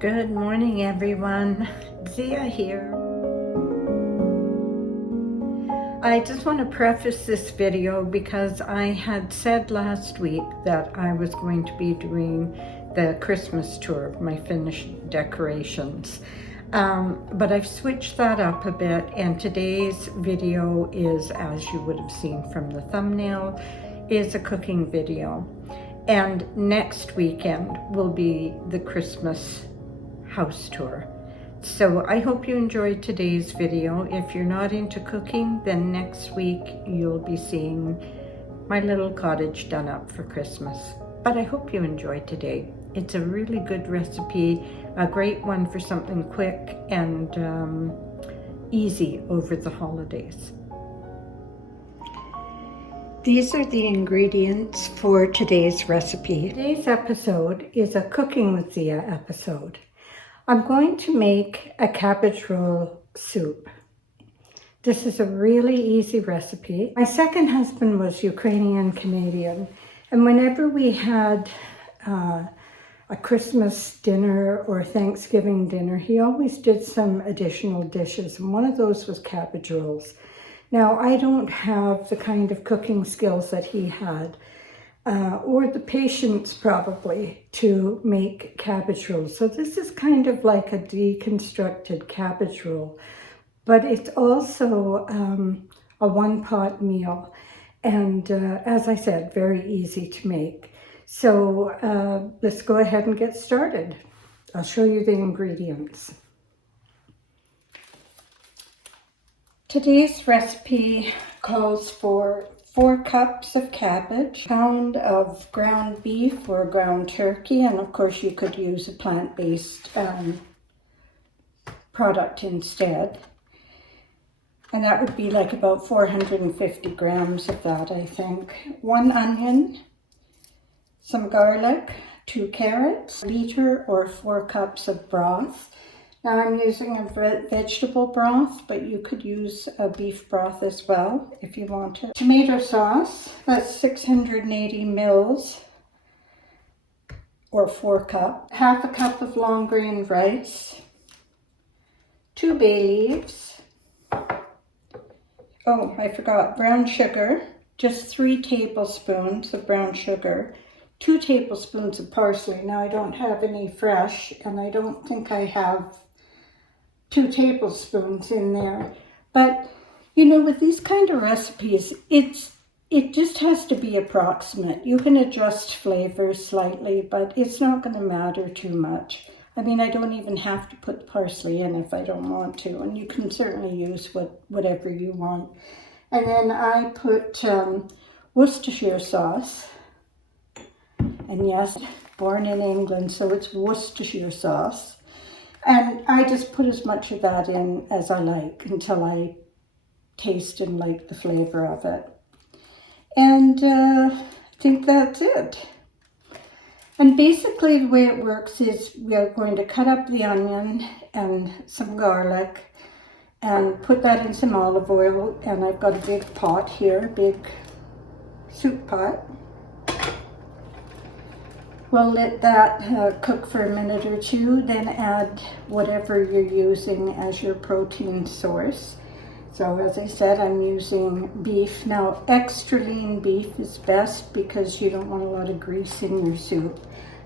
Good morning, everyone. Zia here. I just want to preface this video because I had said last week that I was going to be doing the Christmas tour of my finished decorations. But I've switched that up a bit, and today's video is, as you would have seen from the thumbnail, is a cooking video. And next weekend will be the Christmas house tour. So I hope you enjoyed today's video. If you're not into cooking, then next week you'll be seeing my little cottage done up for Christmas. But I hope you enjoyed today. It's a really good recipe, a great one for something quick and easy over the holidays. These are the ingredients for today's recipe. Today's episode is a Cooking with Zia episode. I'm going to make a cabbage roll soup. This is a really easy recipe. My second husband was Ukrainian Canadian, and whenever we had a Christmas dinner or Thanksgiving dinner, he always did some additional dishes, and one of those was cabbage rolls. Now, I don't have the kind of cooking skills that he had, or the patience probably to make cabbage rolls. So this is kind of like a deconstructed cabbage roll, but it's also a one-pot meal. And as I said, very easy to make. So let's go ahead and get started. I'll show you the ingredients. Today's recipe calls for 4 cups of cabbage, a pound of ground beef or ground turkey, and of course you could use a plant-based product instead. And that would be like about 450 grams of that, I think. 1 onion, some garlic, 2 carrots, a liter or 4 cups of broth. Now I'm using a vegetable broth, but you could use a beef broth as well if you wanted. Tomato sauce, that's 680 mils or 4 cups. Half a cup of long grain rice, 2 bay leaves. Oh, I forgot, brown sugar, just 3 tablespoons of brown sugar, 2 tablespoons of parsley. Now I don't have any fresh, and I don't think I have 2 tablespoons in there. But you know, with these kind of recipes, it just has to be approximate. You can adjust flavors slightly, but it's not going to matter too much. I mean, I don't even have to put parsley in if I don't want to, and you can certainly use whatever you want. And then I put Worcestershire sauce, and yes, born in England, so it's Worcestershire sauce. And I just put as much of that in as I like until I taste and like the flavor of it. And I think that's it. And basically the way it works is we are going to cut up the onion and some garlic and put that in some olive oil. And I've got a big pot here, a big soup pot. We'll let that cook for a minute or two, then add whatever you're using as your protein source. So as I said, I'm using beef. Now, extra lean beef is best because you don't want a lot of grease in your soup.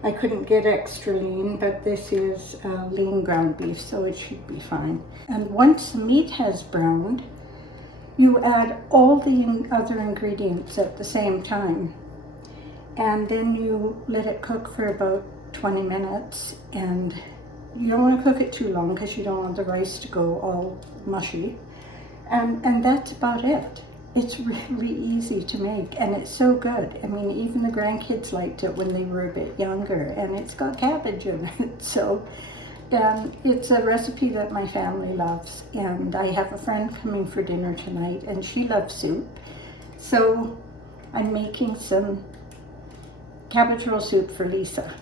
I couldn't get extra lean, but this is lean ground beef, so it should be fine. And once the meat has browned, you add all the other ingredients at the same time. And then you let it cook for about 20 minutes, and you don't want to cook it too long because you don't want the rice to go all mushy. And that's about it. It's really easy to make, and it's so good. I mean, even the grandkids liked it when they were a bit younger, and it's got cabbage in it. So it's a recipe that my family loves, and I have a friend coming for dinner tonight, and she loves soup. So I'm making some cabbage roll soup for Lisa.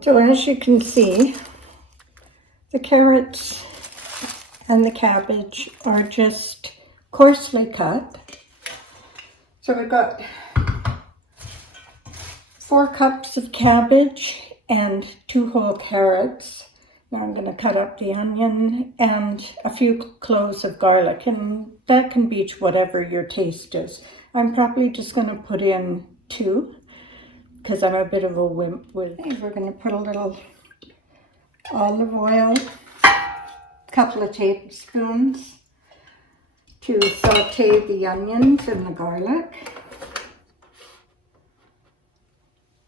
So as you can see, the carrots and the cabbage are just coarsely cut. So we've got 4 cups of cabbage and 2 whole carrots. Now I'm going to cut up the onion and a few cloves of garlic, and that can be to whatever your taste is. I'm probably just going to put in 2 because I'm a bit of a wimp with. We're going to put a little olive oil, a couple of tablespoons to saute the onions and the garlic.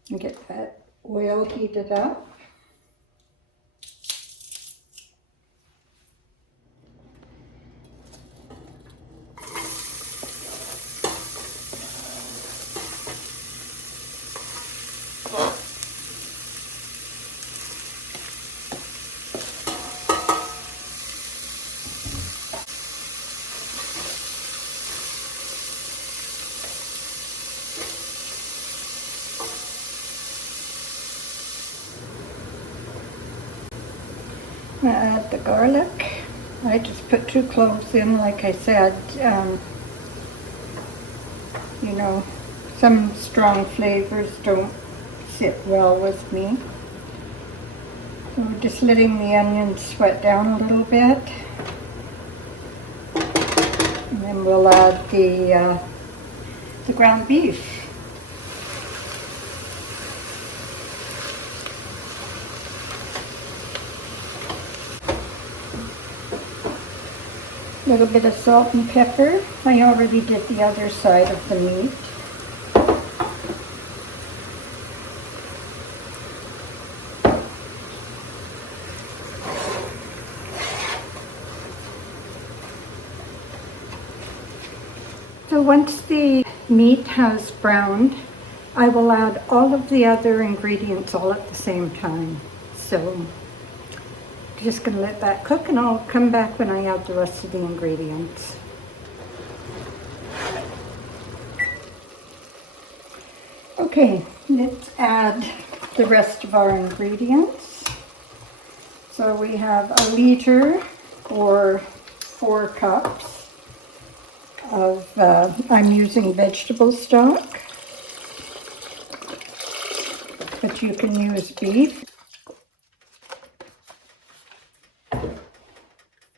And get that oil heated up. I'm going to add the garlic. I just put 2 cloves in, like I said. You know, some strong flavors don't sit well with me. So we're just letting the onions sweat down a little bit. And then we'll add the ground beef. A little bit of salt and pepper. I already did the other side of the meat. So once the meat has browned, I will add all of the other ingredients all at the same time. So just going to let that cook, and I'll come back when I add the rest of the ingredients. Okay, let's add the rest of our ingredients. So we have 1 liter or 4 cups of, I'm using vegetable stock, but you can use beef.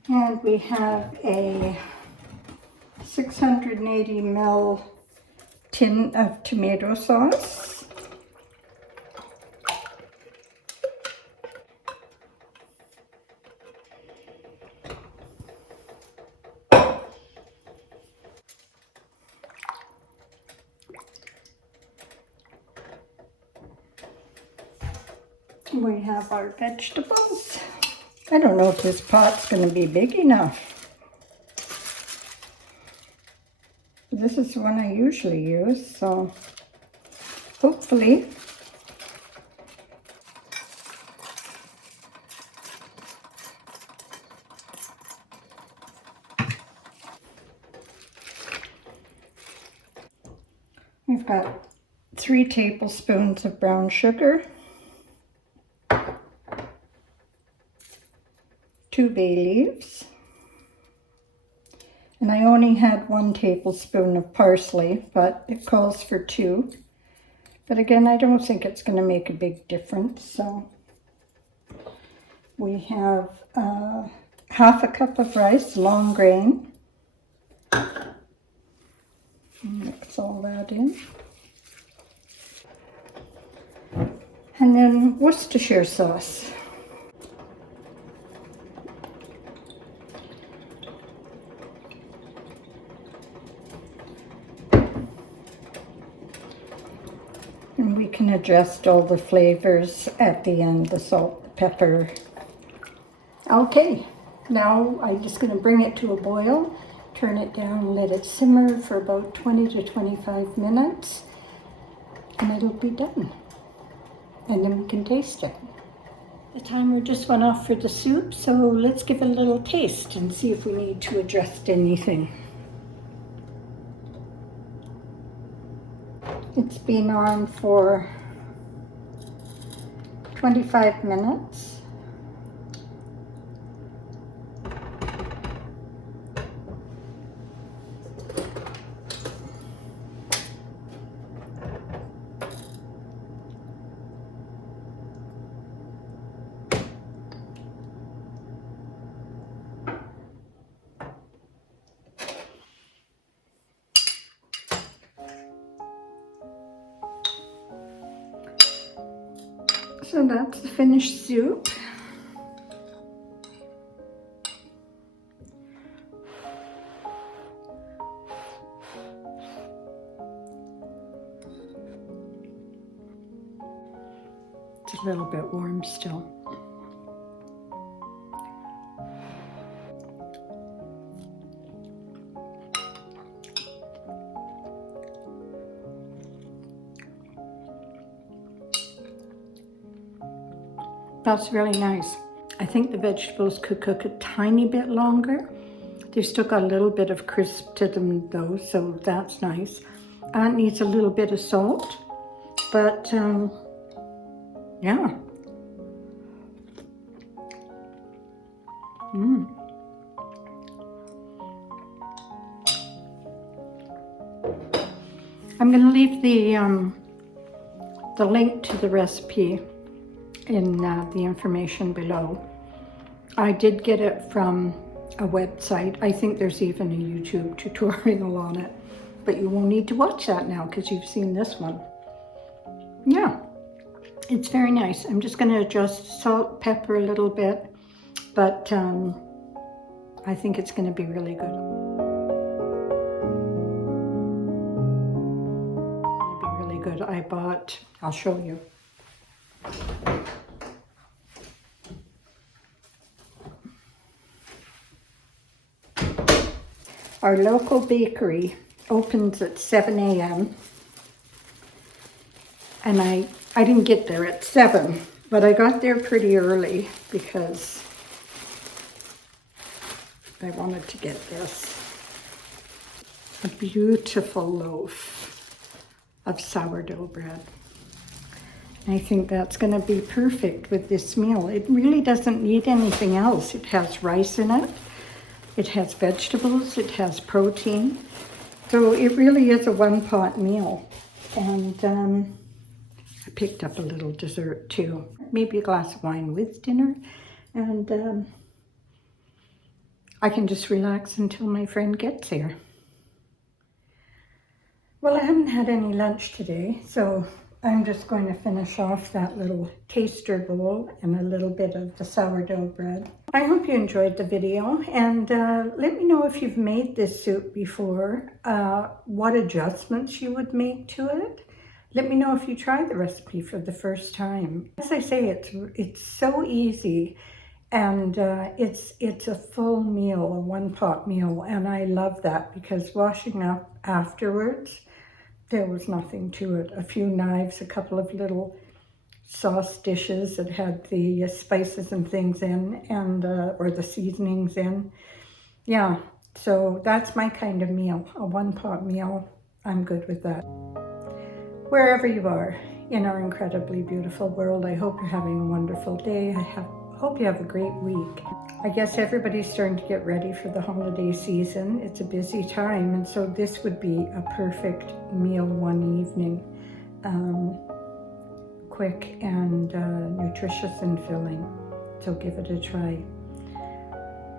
And we have a 680 ml tin of tomato sauce. We have our vegetables. I don't know if this pot's going to be big enough. This is the one I usually use, so hopefully. We've got 3 tablespoons of brown sugar, 2 bay leaves, and I only had 1 tablespoon of parsley, but it calls for 2. But again, I don't think it's going to make a big difference. So we have half a cup of rice, long grain. Mix all that in. And then Worcestershire sauce. And we can adjust all the flavors at the end, the salt, pepper. Okay, now I'm just going to bring it to a boil, turn it down and let it simmer for about 20 to 25 minutes, and it'll be done. And then we can taste it. The timer just went off for the soup, so let's give it a little taste and see if we need to adjust anything. It's been on for 25 minutes. So that's the finished soup. It's a little bit warm still. That's really nice. I think the vegetables could cook a tiny bit longer. They've still got a little bit of crisp to them though, so that's nice. It needs a little bit of salt, but yeah. I'm going to leave the link to the recipe in the information below. I did get it from a website. I think there's even a YouTube tutorial on it, but you won't need to watch that now because you've seen this one. Yeah, it's very nice. I'm just going to adjust salt, pepper a little bit, but I think it's going to be really good. Good. I bought, I'll show you. Our local bakery opens at 7 a.m. and I didn't get there at 7, but I got there pretty early because I wanted to get this. A beautiful loaf of sourdough bread. I think that's going to be perfect with this meal. It really doesn't need anything else. It has rice in it, it has vegetables, it has protein. So it really is a one-pot meal. And I picked up a little dessert too. Maybe a glass of wine with dinner. And I can just relax until my friend gets here. Well, I haven't had any lunch today, so I'm just going to finish off that little taster bowl and a little bit of the sourdough bread. I hope you enjoyed the video, and let me know if you've made this soup before, what adjustments you would make to it. Let me know if you tried the recipe for the first time. As I say, it's so easy, and it's a full meal, a one-pot meal, and I love that because washing up afterwards, there was nothing to it. A few knives, a couple of little sauce dishes that had the spices and things in, and or the seasonings in. Yeah, so that's my kind of meal, a one-pot meal. I'm good with that. Wherever you are in our incredibly beautiful world, I hope you're having a wonderful day. Hope you have a great week. I guess everybody's starting to get ready for the holiday season. It's a busy time, and so this would be a perfect meal one evening. Quick and nutritious and filling, so give it a try.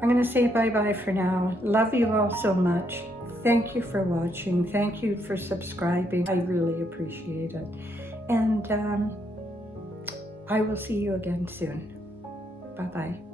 I'm going to say bye-bye for now. Love you all so much. Thank you for watching. Thank you for subscribing. I really appreciate it. And I will see you again soon. Bye-bye.